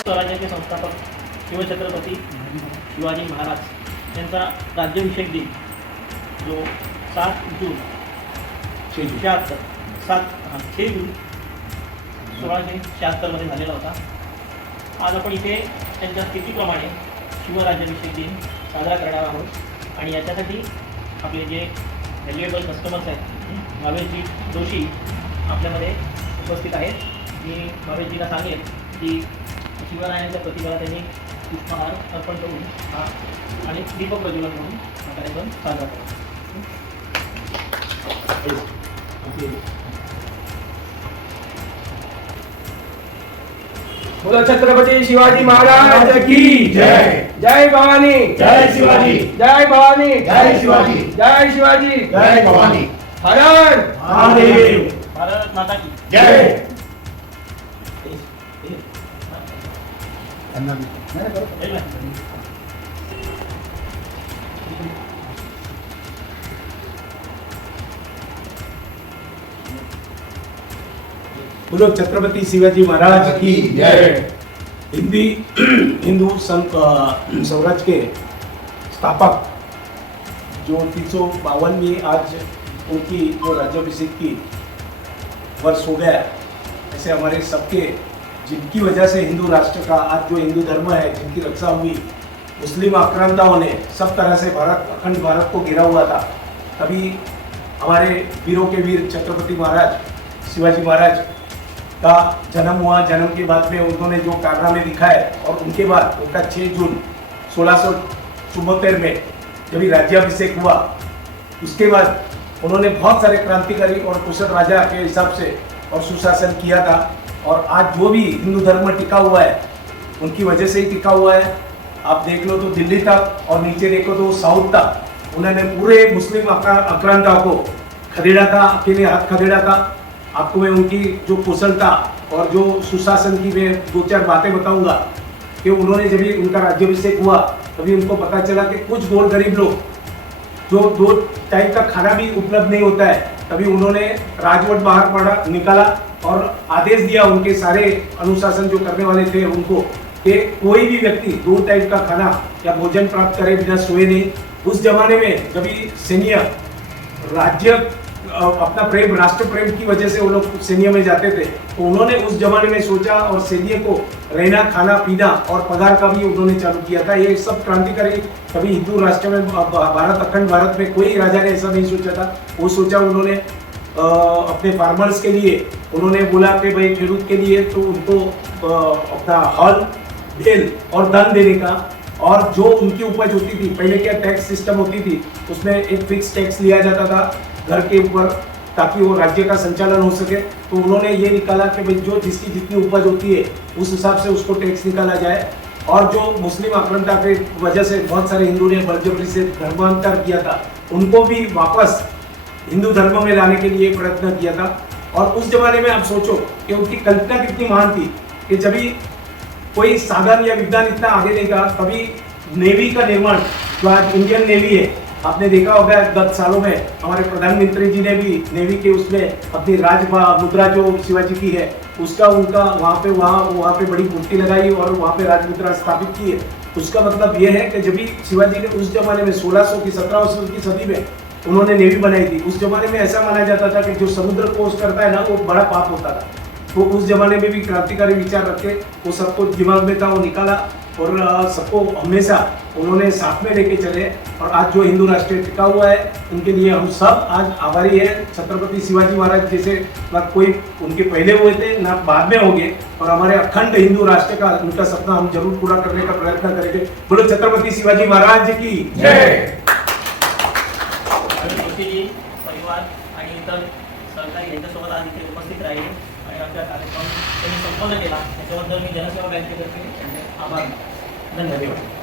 स्वराज्याचे संस्थापक शिवछत्रपती शिवाजी महाराज यांचा राज्याभिषेक दिन जो 7 जून 6 जून 1676 मध्ये झालेला होता. आज आपण इथे त्यांच्या स्थितीप्रमाणे शिवराज्याभिषेक दिन साजरा करणार आहोत आणि याच्यासाठी आपले जे व्हॅल्युएबल कस्टमर्स आहेत भावेशजी जोशी आपल्यामध्ये उपस्थित आहेत. मी भावेशजीला सांगेन की शिवरायांच्या प्रतिभाला त्यांनी पुष्पहार अर्पण करून आणि दीपक प्रज्वलन करून हा कार्यक्रम साजरा करतो. बोलो छत्रपती शिवाजी महाराज की जय. जय भवानी. जय शिवाजी. जय भवानी. जय शिवाजी. जय शिवाजी. जय भवानी. हरण महादेव. भारत माता की जय. बोलो छत्रपति शिवाजी महाराज की जय. हिंदू स्वराज के स्थापक जो 352वीं आज उनकी जो राज्याभिषेक की वर्ष हो गया, ऐसे हमारे सबके जिनकी वजह से हिंदू राष्ट्र का आज जो हिंदू धर्म है जिनकी रक्षा हुई, मुस्लिम आक्रांताओं ने सब तरह से अखंड भारत को घेरा हुआ था, तभी हमारे वीरों के वीर छत्रपति महाराज शिवाजी महाराज का जन्म हुआ. जन्म के बाद में उन्होंने जो कारनामे दिखाए और उनके बाद उनका 6 जून 1674 में जब राज्याभिषेक हुआ, उसके बाद उन्होंने बहुत सारे क्रांतिकारी और कुशल राजा के हिसाब से और सुशासन किया था. और आज जो भी हिंदू धर्म टिका हुआ है उनकी वजह से ही टिका हुआ है. आप देख लो तो दिल्ली तक और नीचे देखो तो साउथ तक उन्होंने पूरे मुस्लिम आक्रांताओं को खदेड़ा था, अकेले हाथ खदेड़ा था. आपको मैं उनकी जो कुशलता और जो सुशासन की मैं 2-4 बातें बताऊंगा कि उन्होंने जब भी उनका राज्याभिषेक हुआ तभी उनको पता चला कि कुछ गोर गरीब लोग जो 2 टाइम का खाना भी उपलब्ध नहीं होता है, तभी उन्होंने राजवट बाहर निकाला और आदेश दिया उनके सारे अनुशासन जो करने वाले थे उनको कि कोई भी व्यक्ति 2 टाइम का खाना या भोजन प्राप्त करे बिना सोए नहीं. उस जमाने में जब सैन्य राज्य अपना प्रेम राष्ट्र प्रेम की वजह से वो लोग सैन्य में जाते थे, तो उन्होंने उस जमाने में सोचा और सैन्य को रहना खाना पीना और पगार का भी उन्होंने चालू किया था. ये सब क्रांतिकारी कभी हिंदू राष्ट्र में भारत अखंड भारत में कोई राजा ने ऐसा नहीं सोचा था. वो सोचा उन्होंने अपने फार्मर्स के लिए उन्होंने बोला कि भाई खेडूत के लिए तो उनको अपना हल बेल और दान देने का, और जो उनकी उपज होती थी पहले क्या टैक्स सिस्टम होती थी उसमें एक फिक्स टैक्स लिया जाता था घर के ऊपर ताकि वो राज्य का संचालन हो सके. तो उन्होंने ये निकाला कि भाई जो जिसकी जितनी उपज होती है उस हिसाब से उसको टैक्स निकाला जाए. और जो मुस्लिम आक्रांता की वजह से बहुत सारे हिंदू ने बलजबरी से धर्मांतर किया था उनको भी वापस हिंदू धर्म में लाने के लिए प्रयत्न किया था. और उस जमाने में आप सोचो कि उनकी कल्पना कितनी महान थी कि जब भी कोई साधन या विज्ञान इतना आगे नहीं था, तभी नेवी का निर्माण जो आज इंडियन नेवी है, आपने देखा होगा गत सालों में हमारे प्रधानमंत्री जी ने भी नेवी के उसमें अपनी राज मुद्रा जो शिवाजी की है उसका उनका वहाँ पे बड़ी मूर्ति लगाई और वहाँ पे राज मुद्रा स्थापित की है. उसका मतलब ये है कि जब भी शिवाजी ने उस जमाने में 1600 की 1700 की सदी में उन्होंने नेवी बनाई थी. उस जमाने में ऐसा माना जाता था कि जो समुद्र कोस करता है ना वो बड़ा पाप होता था. तो उस जमाने में भी क्रांतिकारी विचार रखे वो सबको दिमाग में था, वो निकाला और सबको हमेशा उन्होंने साथ में लेके चले. और आज जो हिंदू राष्ट्र टिका हुआ है उनके लिए हम सब आज आभारी है. छत्रपति शिवाजी महाराज जैसे ना कोई उनके पहले हुए थे ना बाद में होंगे, और हमारे अखंड हिंदू राष्ट्र का उनका सपना हम जरूर पूरा करने का प्रयत्न करेंगे. बोलो छत्रपति शिवाजी महाराज की जय. जोशीजी परिवार आणि इतर सहकारी यांच्यासोबत आज इथे उपस्थित राहिले आणि आमचा कार्यक्रम त्यांनी संपन्न केला त्याच्याबद्दल मी जनसेवा बँकेतर्फे त्यांचे आभार. धन्यवाद.